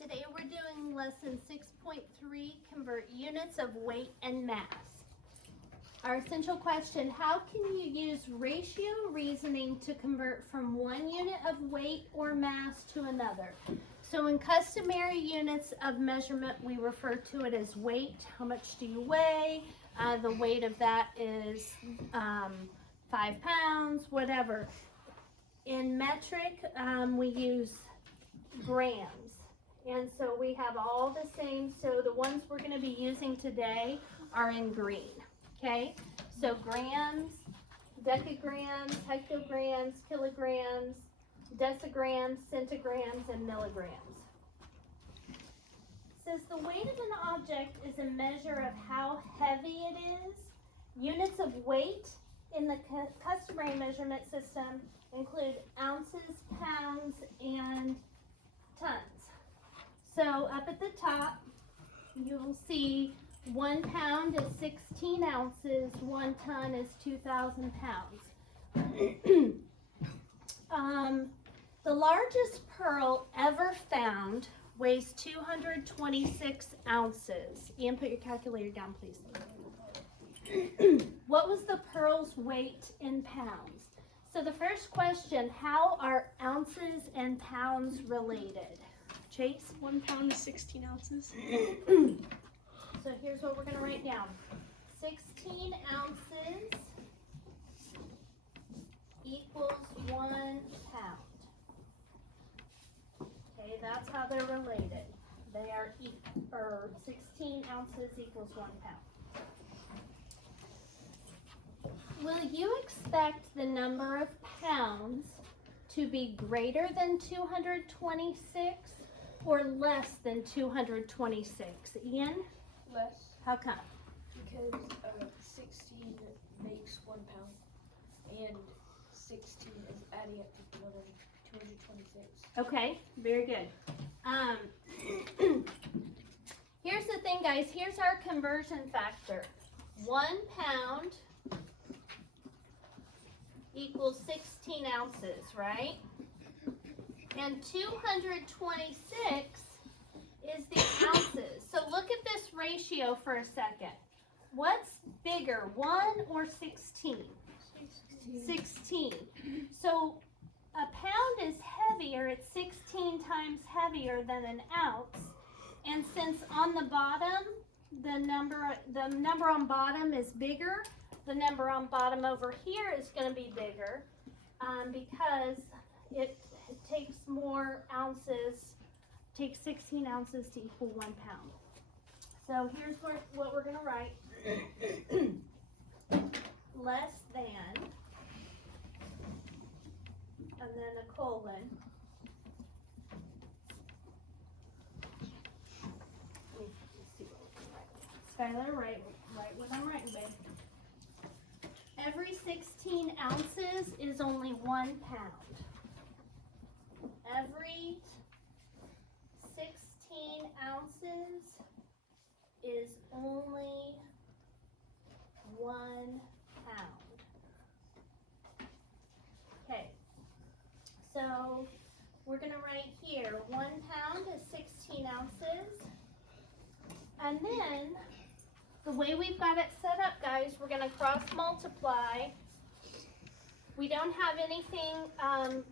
Today we're doing lesson 6.3, convert units of weight and mass. Our essential question, how can you use ratio reasoning to convert from one unit of weight or mass to another? So in customary units of measurement, we refer to it as weight. How much do you weigh? The weight of that is 5 pounds, whatever. In metric, we use grams. And so we have all the same, so the ones we're going to be using today are in green, okay? So grams, decagrams, hectograms, kilograms, decigrams, centigrams, and milligrams. It says the weight of an object is a measure of how heavy it is. Units of weight in the customary measurement system include ounces, pounds, and tons. So up at the top, you'll see 1 pound is 16 ounces, 1 ton is 2,000 pounds. The largest pearl ever found weighs 226 ounces. Ian, put your calculator down, please. What was the pearl's weight in pounds? So the first question, how are ounces and pounds related? Chase? 1 pound is 16 ounces. So here's what we're going to write down. 16 ounces equals 1 pound. Okay, that's how they're related. They are 16 ounces equals 1 pound. Will you expect the number of pounds to be greater than 226 or less than 226? Ian? Less. How come? Because 16 makes 1 pound, and 16 is adding up to 226. Okay, very good. Here's the thing, guys. Here's our conversion factor. 1 pound equals 16 ounces, right? And 226 is the ounces. So look at this ratio for a second. What's bigger, 1 or 16? 16. So a pound is heavier, it's 16 times heavier than an ounce. And since on the bottom, the number on bottom is bigger, the number on bottom over here is going to be bigger because it takes more ounces, takes 16 ounces to equal 1 pound. So here's what we're going to write. Less than, and then a colon. Let me see what we can write. Skylar, write what I'm writing, babe. Every 16 ounces is only 1 pound. Every 16 ounces is only 1 pound. Okay, so we're going to write here 1 pound is 16 ounces. And then the way we've got it set up, guys, we're going to cross multiply. We don't have anything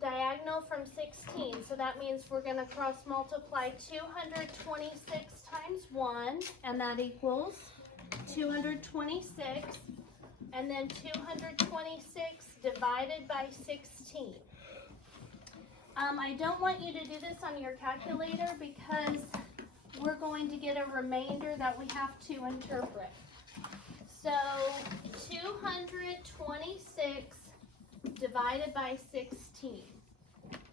diagonal from 16, so that means we're going to cross multiply 226 times 1, and that equals 226, and then 226 divided by 16. I don't want you to do this on your calculator because we're going to get a remainder that we have to interpret. So 226 divided by 16.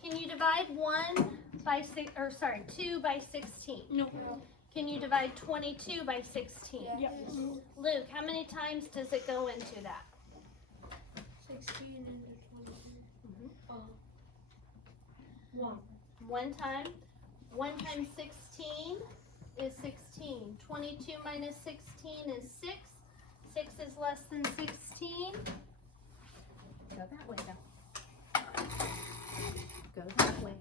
Can you divide 2 by 16? No. Can you divide 22 by 16? Yes. Luke, how many times does it go into that? 16 and 22. 1. 1 time. 1 times 16 is 16. 22 minus 16 is 6. 6 is less than 16. Go that way, though. Go that way.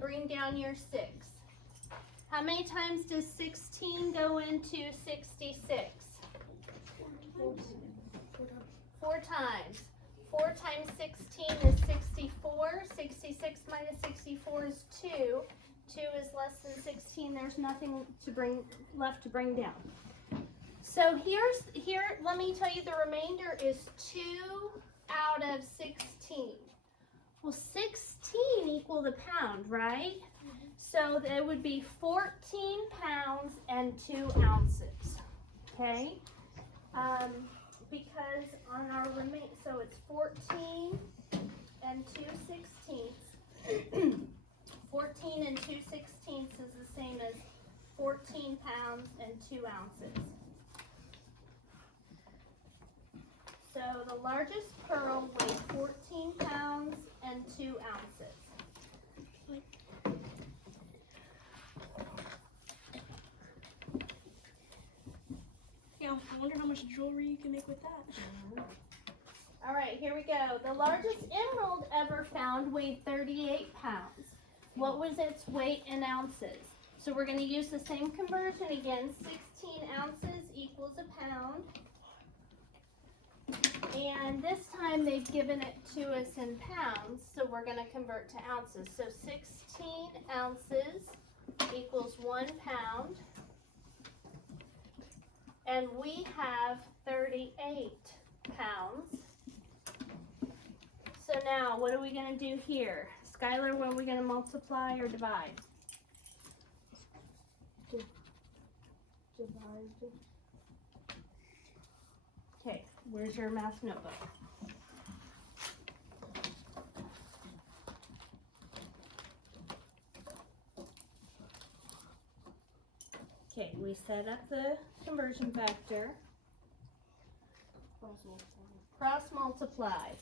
bring down your 6. How many times does 16 go into 66? 4 times. 4 times 16 is 64. 66 minus 64 is 2. 2 is less than 16. There's nothing left to bring down. So here, let me tell you, the remainder is 2 out of 16. Well, 16 equals a pound, right? So it would be 14 pounds and 2 ounces, okay? Because on our so it's 14 and 2 sixteenths. 14 and 2 sixteenths is the same as 14 pounds and 2 ounces. So the largest pearl weighs 14 pounds and 2 ounces. Yeah, I wonder how much jewelry you can make with that. All right, here we go. The largest emerald ever found weighed 38 pounds. What was its weight in ounces? So we're going to use the same conversion again. 16 ounces equals a pound. And this time they've given it to us in pounds, so we're going to convert to ounces. So 16 ounces equals 1 pound. And we have 38 pounds. So now, what are we going to do here? Skylar, what are we going to multiply or divide? Divide. Okay, where's your math notebook? Okay, we set up the conversion factor. Cross multiply.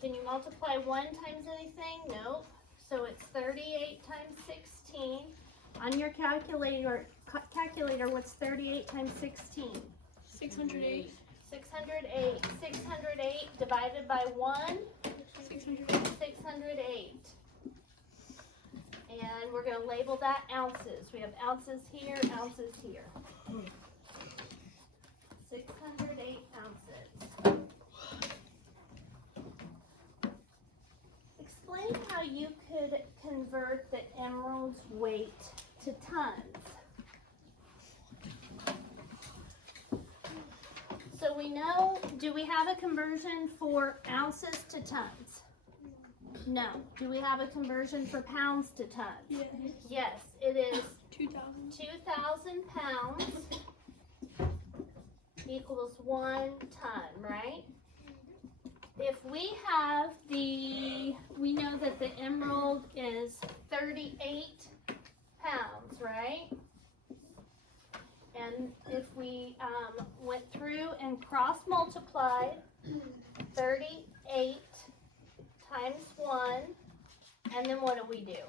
Can you multiply 1 times anything? Nope. So it's 38 times 16. On your calculator, what's 38 times 16? 608. 608. 608 divided by 1? 608. 608. And we're going to label that ounces. We have ounces here, ounces here. 608 ounces. Explain how you could convert the emerald's weight to tons. So we know, do we have a conversion for ounces to tons? No. Do we have a conversion for pounds to tons? Yes. Yes, it is 2,000. 2,000 pounds equals 1 ton, right? If we have we know that the emerald is 38 pounds, right? And if we went through and cross multiplied 38 times 1, and then what do we do?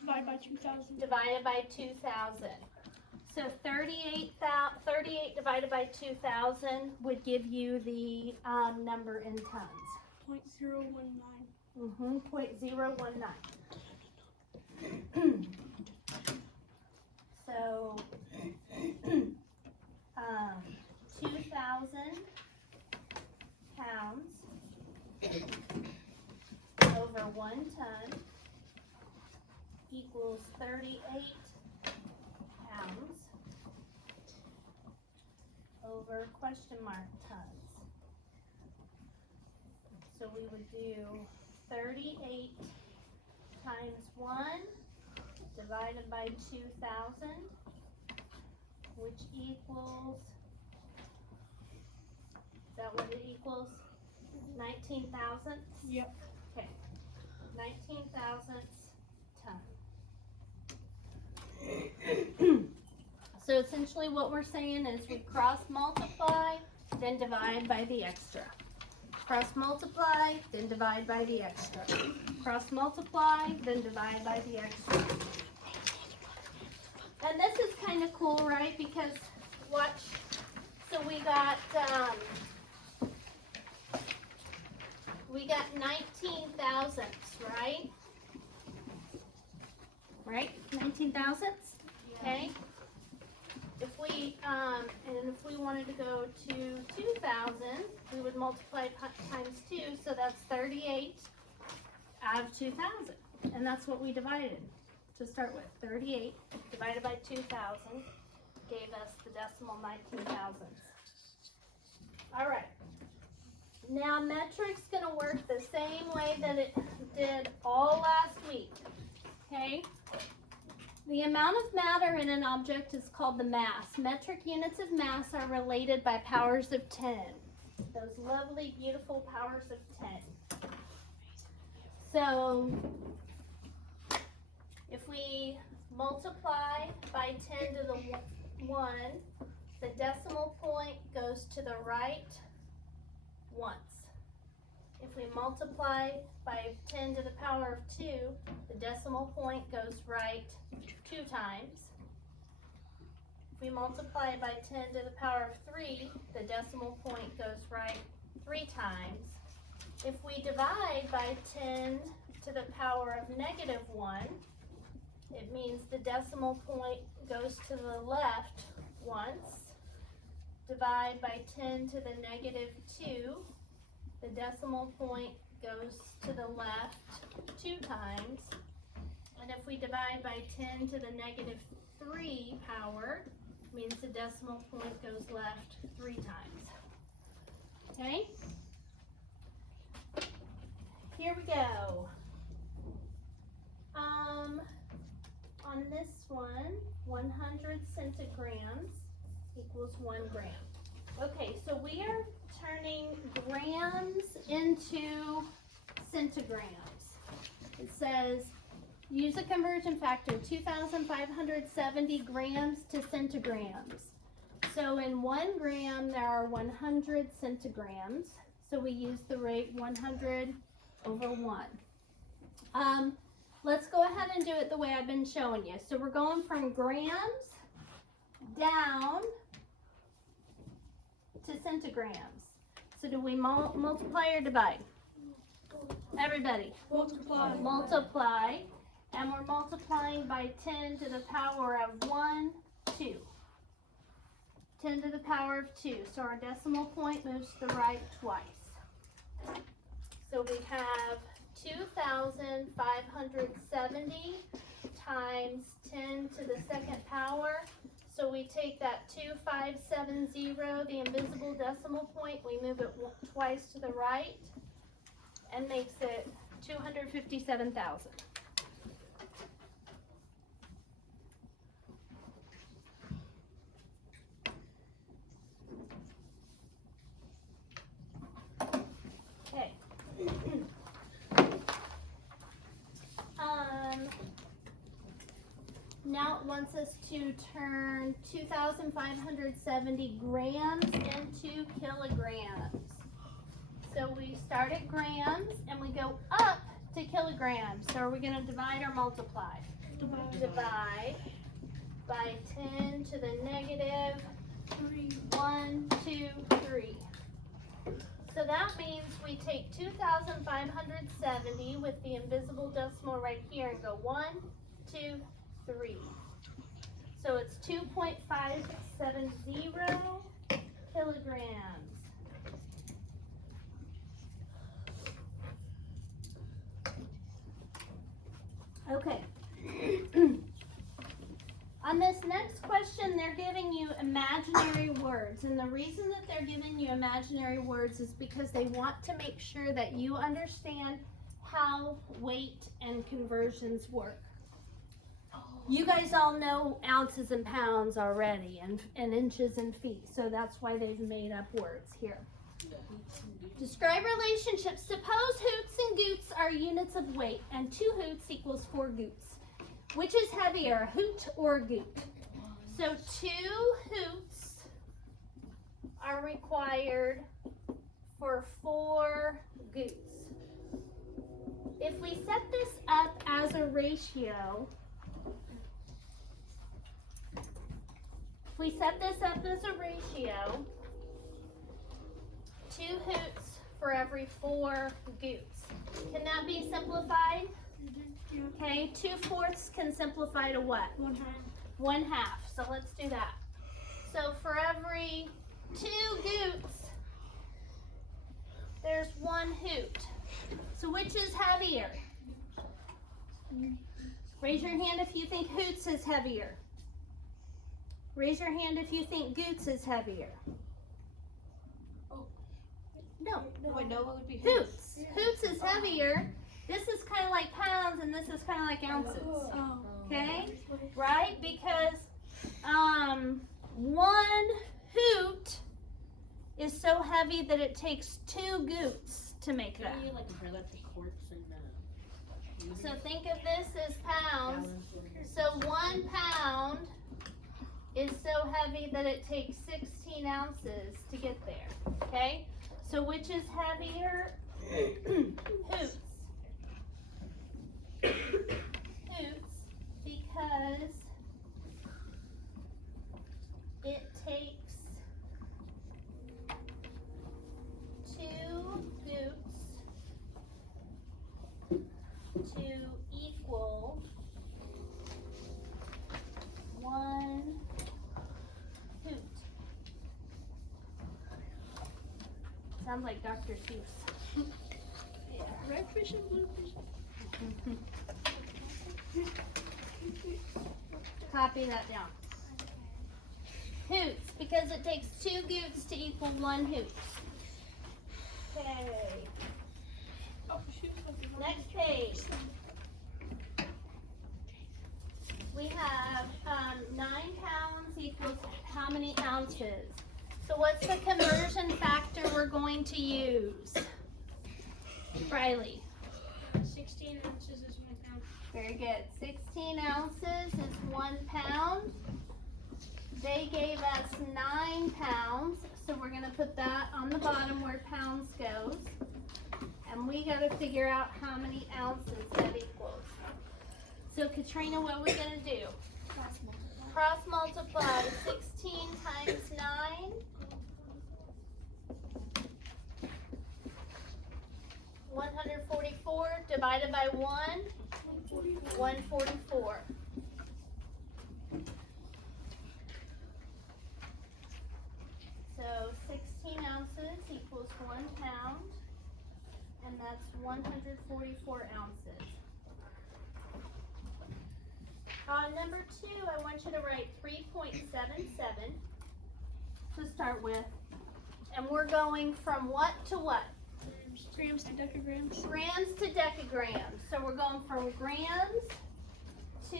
Divide by 2,000. Divided by 2,000. So 38 divided by 2,000 would give you the number in tons. 0.019. 0.019. So 2,000 pounds over 1 ton equals 38 pounds over question mark tons. So we would do 38 times 1 divided by 2,000, which equals, is that what it equals? 19 thousandths? Yep. Okay, 19 thousandths ton. So essentially what we're saying is we cross multiply, then divide by the extra. Cross multiply, then divide by the extra. Cross multiply, then divide by the extra. And this is kind of cool, right? Because watch, so we got 19 thousandths, right? right? 19 thousandths, okay? If we, and if we wanted to go to 2,000, we would multiply times 2, so that's 38 out of 2,000. And that's what we divided to start with. 38 divided by 2,000 gave us the decimal 19 thousandths. All right. Now metric's gonna work the same way that it did all last week, okay? The amount of matter in an object is called the mass. Metric units of mass are related by powers of 10. Those lovely, beautiful powers of 10. So, if we multiply by 10 to the 1, the decimal point goes to the right once. If we multiply by 10 to the power of 2, the decimal point goes right 2 times. If we multiply by 10 to the power of 3, the decimal point goes right 3 times. If we divide by 10 to the power of negative 1, it means the decimal point goes to the left once. Divide by 10 to the negative 2, the decimal point goes to the left 2 times. And if we divide by 10 to the negative 3 power, it means the decimal point goes left 3 times. Okay? Here we go. On this one, 100 centigrams equals 1 gram. Okay, so we are turning grams into centigrams. It says, use a conversion factor, 2,570 grams to centigrams. So in 1 gram, there are 100 centigrams. So we use the rate 100 over 1. Let's go ahead and do it the way I've been showing you. So we're going from grams down to centigrams. So do we multiply or divide? Everybody. Multiply. Multiply. And we're multiplying by 10 to the power of 1, 2. 10 to the power of 2. So our decimal point moves to the right twice. So we have 2,570 times 10 to the second power. So we take that 2,570, the invisible decimal point, we move it twice to the right, and makes it 257,000. Okay. Now it wants us to turn 2,570 grams into kilograms. So we start at grams and we go up to kilograms. So are we going to divide or multiply? Divide by 10 to the negative 1, 2, 3. So that means we take 2,570 with the invisible decimal right here and go 1, 2, 3. So it's 2.570 kilograms. Okay. On this next question, they're giving you imaginary words. And the reason that they're giving you imaginary words is because they want to make sure that you understand how weight and conversions work. You guys all know ounces and pounds already, and inches and feet, so that's why they've made up words here. Describe relationships. Suppose hoots and goots are units of weight, and 2 hoots equals 4 goots. Which is heavier, hoot or goot? So 2 hoots are required for 4 goots. If we set this up as a ratio, 2 hoots for every 4 goots. Can that be simplified? Yeah. Okay, 2/4 can simplify to what? 1/2. So let's do that. So for every 2 goots, there's 1 hoot. So which is heavier? Raise your hand if you think hoots is heavier. Raise your hand if you think goots is heavier. No. Wait, no, it would be Hoots. Hoots is heavier. This is kind of like pounds and this is kind of like ounces. Oh. Okay? Right? Because 1 hoot is so heavy that it takes 2 goots to make that. Can you like compare that to quarts and So think of this as pounds. So 1 pound is so heavy that it takes 16 ounces to get there. Okay? So which is heavier? Hoots. Hoots, because it takes 2 goots to equal 1 hoot. Sounds like Dr. Seuss. Red fish and blue fish. Copy that down. Hoots, because it takes 2 goots to equal 1 hoot. Okay. Oh, shoot. Next page. We have 9 pounds equals how many ounces? So what's the conversion factor we're going to use? Riley. 16 ounces is 1 pound. Very good. 16 ounces is 1 pound. They gave us 9 pounds, so we're going to put that on the bottom where pounds goes. And we got to figure out how many ounces that equals. So Katrina, what are we going to do? Cross multiply 16 times 9. 144 divided by 1, 144. So 16 ounces equals 1 pound, and that's 144 ounces. Number 2, I want you to write 3.77 to start with. And we're going from what to what? Grams to decagrams. Grams to decagrams. So we're going from grams to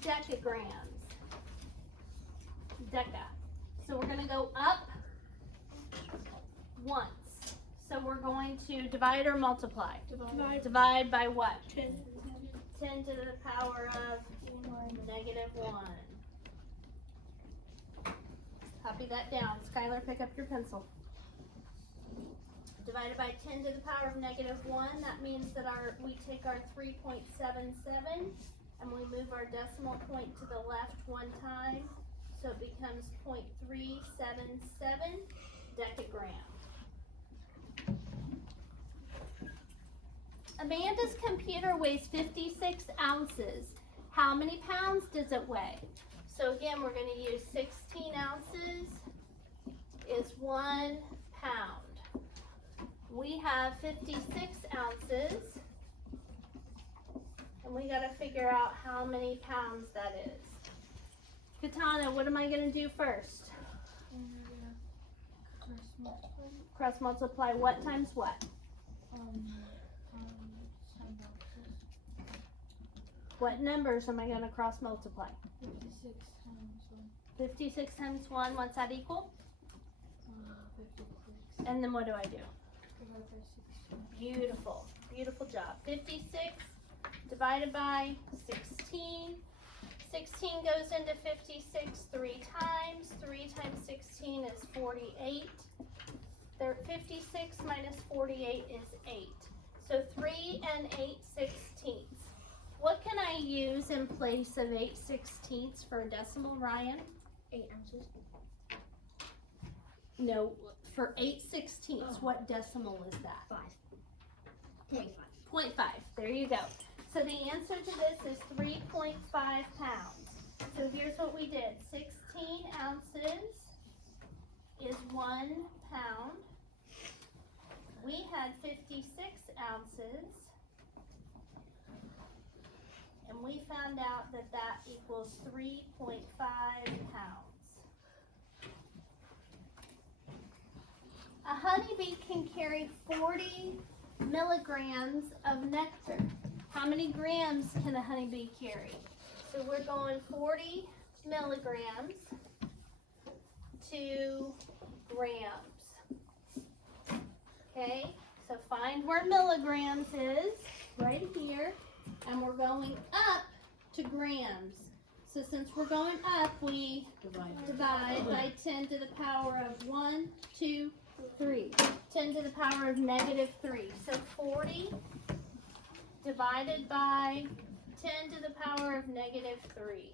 decagrams. Deca. So we're going to go up once. So we're going to divide or multiply? Divide by what? 10. 10 to the power of -1. Copy that down. Skylar, pick up your pencil. Divided by 10 to the power of -1, that means that we take our 3.77 and we move our decimal point to the left 1 time, so it becomes 0.377 decagram. Amanda's computer weighs 56 ounces. How many pounds does it weigh? So again, we're going to use 16 ounces is 1 pound. We have 56 ounces, and we got to figure out how many pounds that is. Katana, what am I going to do first? Cross multiply what times what? What numbers am I going to cross multiply? 56 times 56 times 1, what's that equal? 56. And then what do I do? Divided by 16. Beautiful, beautiful job. 56 divided by 16. 16 goes into 56 3 times. 3 times 16 is 48. 56 minus 48 is 8. So 3 and 8/16. What can I use in place of 8/16 for a decimal, Ryan? 8 ounces. No, for 8/16, what decimal is that? 5. 0.5. There you go. So the answer to this is 3.5 pounds. So here's what we did. 16 ounces is 1 pound. We had 56 ounces. And we found out that that equals 3.5 pounds. A honeybee can carry 40 milligrams of nectar. How many grams can a honeybee carry? So we're going 40 milligrams to grams. Okay, so find where milligrams is, right here, and we're going up to grams. So since we're going up, we divide by 10 to the power of 1, 2, 3. 10 to the power of -3. So 40 divided by 10 to the power of -3.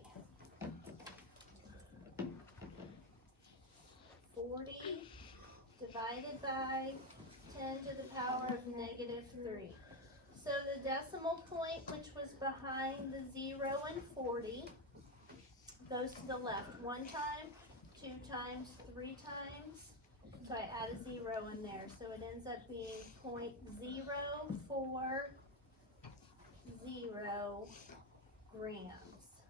40 divided by 10 to the power of -3. So the decimal point, which was behind the 0 and 40, goes to the left 1 time, 2 times, 3 times. So I add a 0 in there. So it ends up being 0.040 grams.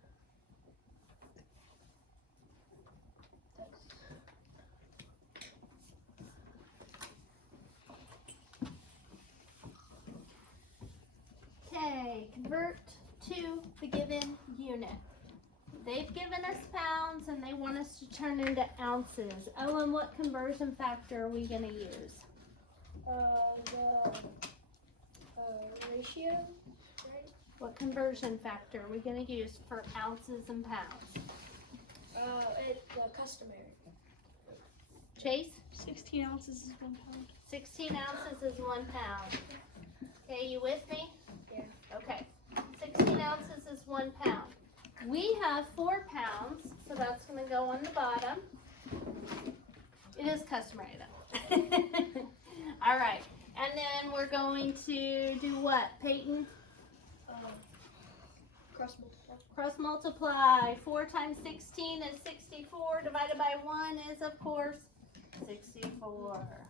Okay, convert to the given unit. They've given us pounds and they want us to turn into ounces. Owen, what conversion factor are we going to use? The ratio, right? What conversion factor are we going to use for ounces and pounds? The customary. Chase? 16 ounces is 1 pound. 16 ounces is 1 pound. Okay, you with me? Yeah. Okay. 16 ounces is 1 pound. We have 4 pounds, so that's going to go on the bottom. It is customary though. All right. And then we're going to do what, Peyton? Cross multiply. Cross multiply. 4 times 16 is 64. Divided by 1 is, of course, 64.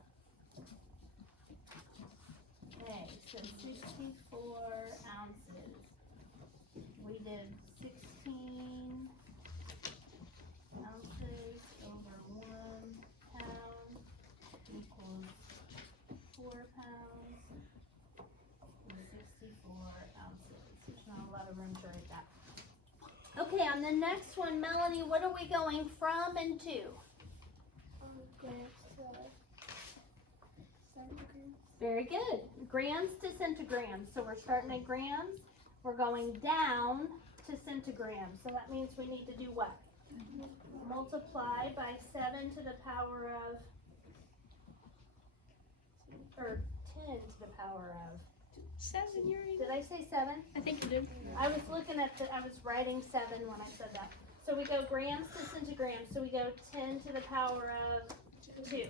Okay, so 64 ounces. We did 16 ounces over 1 pound equals 4 pounds and 64 ounces. There's not a lot of room to write that. Okay, on the next one, Melanie, what are we going from and to? Grams to centigrams. Very good. Grams to centigrams. So we're starting at grams. We're going down to centigrams. So that means we need to do what? Multiply by 7 to the power of, or 10 to the power of. 7, you're right. Did I say 7? I think you did. I was looking at I was writing 7 when I said that. So we go grams to centigrams. So we go 10 to the power of 2.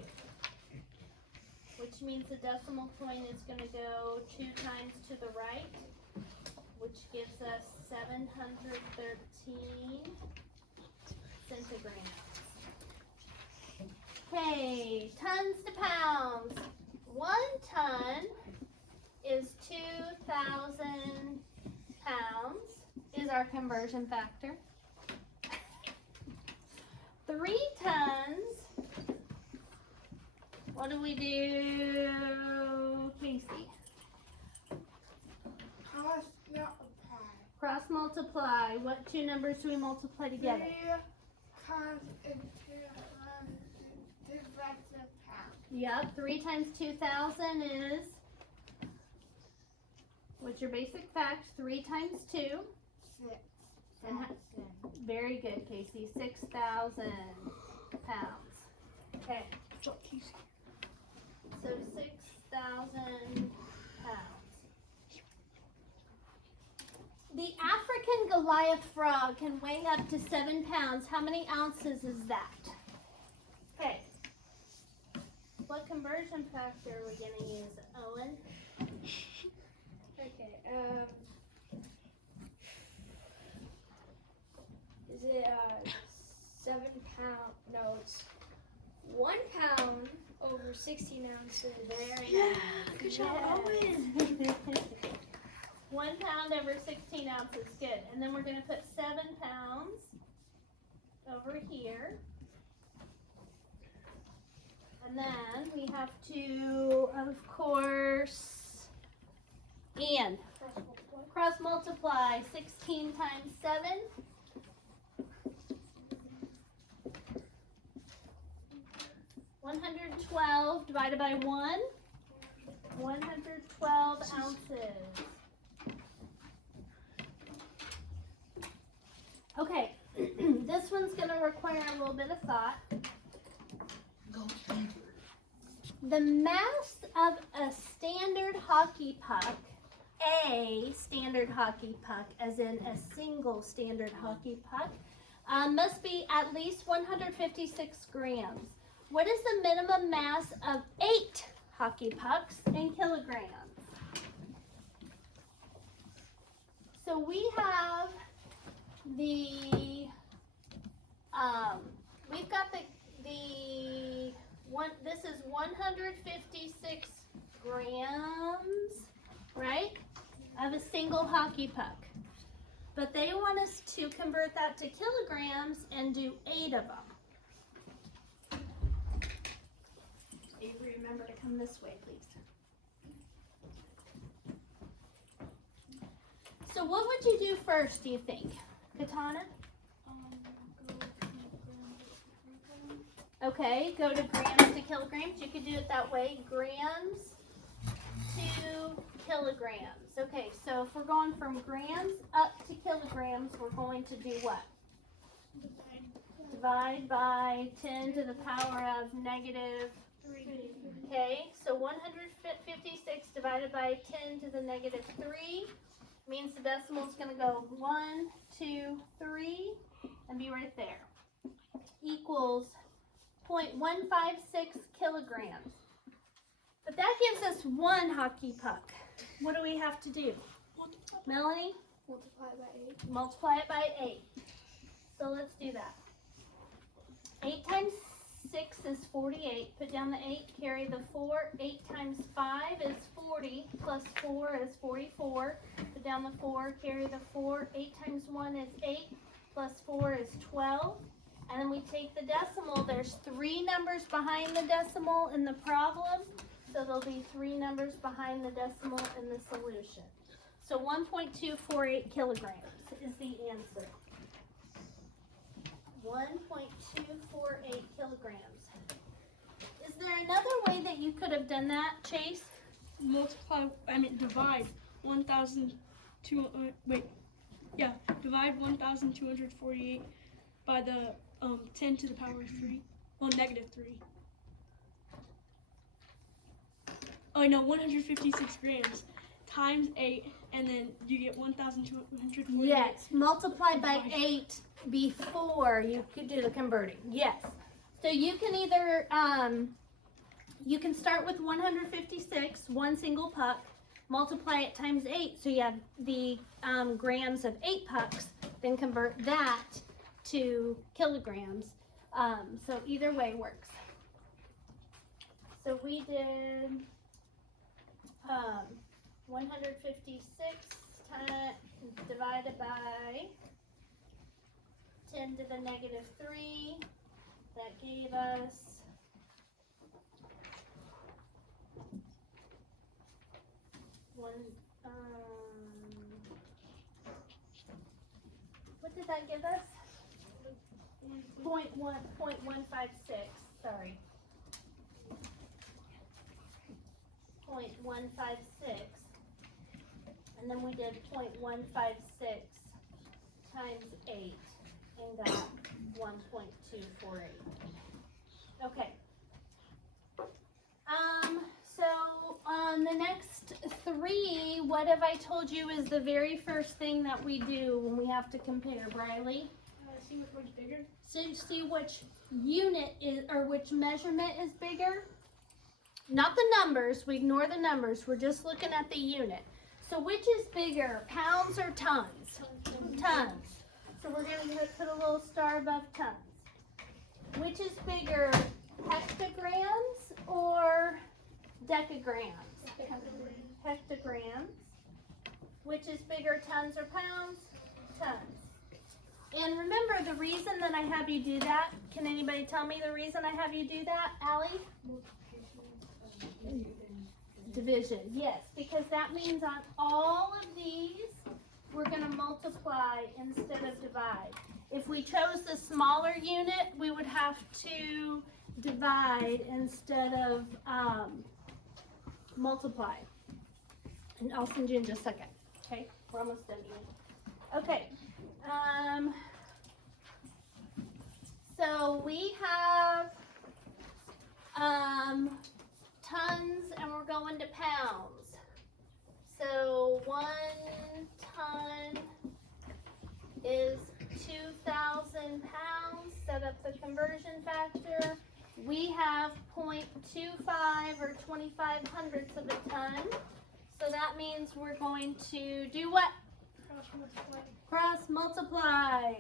Which means the decimal point is going to go 2 times to the right, which gives us 713 centigrams. Okay, tons to pounds. 1 ton is 2,000 pounds, is our conversion factor. 3 tons, what do we do, Casey? Cross multiply. Cross multiply. What 2 numbers do we multiply together? 3 times into pound. Yep, 3 times 2,000 is, what's your basic fact? 3 times 2. 6,000. Very good, Casey. 6,000 pounds. Okay, so 6,000 pounds. The African Goliath frog can weigh up to 7 pounds. How many ounces is that? Okay. What conversion factor are we going to use, Owen? Okay, pound. No, it's 1 pound over 16 ounces. Very Yeah, nice. good job, Yes. Owen. 1 pound over 16 ounces. Good. And then we're going to put 7 pounds over here. And then we have to, of course, and cross multiply 16 times 7. 112 divided by 1. 112 ounces. Okay, this one's going to require a little bit of thought. The mass of a standard hockey puck, as in a single standard hockey puck, must be at least 156 grams. What is the minimum mass of 8 hockey pucks in kilograms? So we have the, we've got the one, this is 156 grams, right, of a single hockey puck. But they want us to convert that to kilograms and do 8 of them. Avery, remember to come this way, please. So what would you do first, do you think? Katana? Okay, go to grams to kilograms. You could do it that way. Grams to kilograms. Okay, so if we're going from grams up to kilograms, we're going to do what? Divide by 10 to the power of negative 3. Okay, so 156 divided by 10 to the negative 3 means the decimal is going to go 1, 2, 3, and be right there. Equals 0.156 kilograms. But that gives us 1 hockey puck. What do we have to do? Melanie? Multiply by 8. Multiply it by 8. So let's do that. 8 times 6 is 48. Put down the 8, carry the 4. 8 times 5 is 40, plus 4 is 44. Put down the 4, carry the 4. 8 times 1 is 8, plus 4 is 12. And then we take the decimal. There's 3 numbers behind the decimal in the problem. So there'll be 3 numbers behind the decimal in the solution. So 1.248 kilograms is the answer. 1.248 kilograms. Is there another way that you could have done that, Chase? Divide 1,248 by the 10 to the power of 3. Well, negative 3. Oh, no, 156 grams times 8, and then you get 1,248. Yes, multiply by 8 before you could do the converting. Yes. So you can either, you can start with 156, 1 single puck, multiply it times 8, so you have the grams of 8 pucks, then convert that to kilograms. So either way works. So we did 156 divided by 10 to the negative 3. That gave us what did that give us? 0.156, sorry. 0.156. And then we did 0.156 times 8 and got 1.248. Okay. So on the next 3, what have I told you is the very first thing that we do when we have to compare, Briley? See which one's bigger? So see which unit is, or which measurement is bigger? Not the numbers, we ignore the numbers, we're just looking at the unit. So which is bigger, pounds or tons? Tons. So we're going to put a little star above tons. Which is bigger, hectograms or decagrams? Hectograms. Which is bigger, tons or pounds? Tons. And remember, the reason that I have you do that, can anybody tell me the reason I have you do that, Allie? Division, yes, because that means on all of these, we're going to multiply instead of divide. If we chose the smaller unit, we would have to divide instead of multiply. And I'll send you in just a second. Okay, we're almost done here. Okay, so we have tons and we're going to pounds. So 1 ton is 2,000 pounds. Set up the conversion factor. We have 0.25 or 25 hundredths of a ton. So that means we're going to do what? Cross multiply.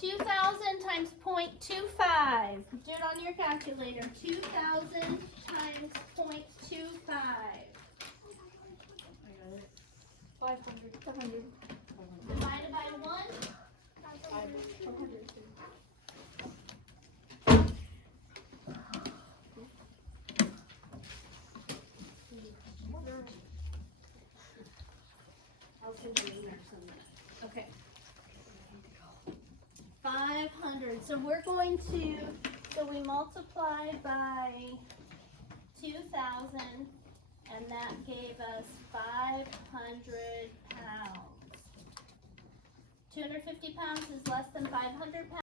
2,000 times 0.25. Do it on your calculator. 2,000 times 0.25. 500. Divided by 1? 500. I'll send you an email or something. Okay. 500. So we're going to, so we multiply by 2,000, and that gave us 500 pounds. 250 pounds is less than 500 pounds.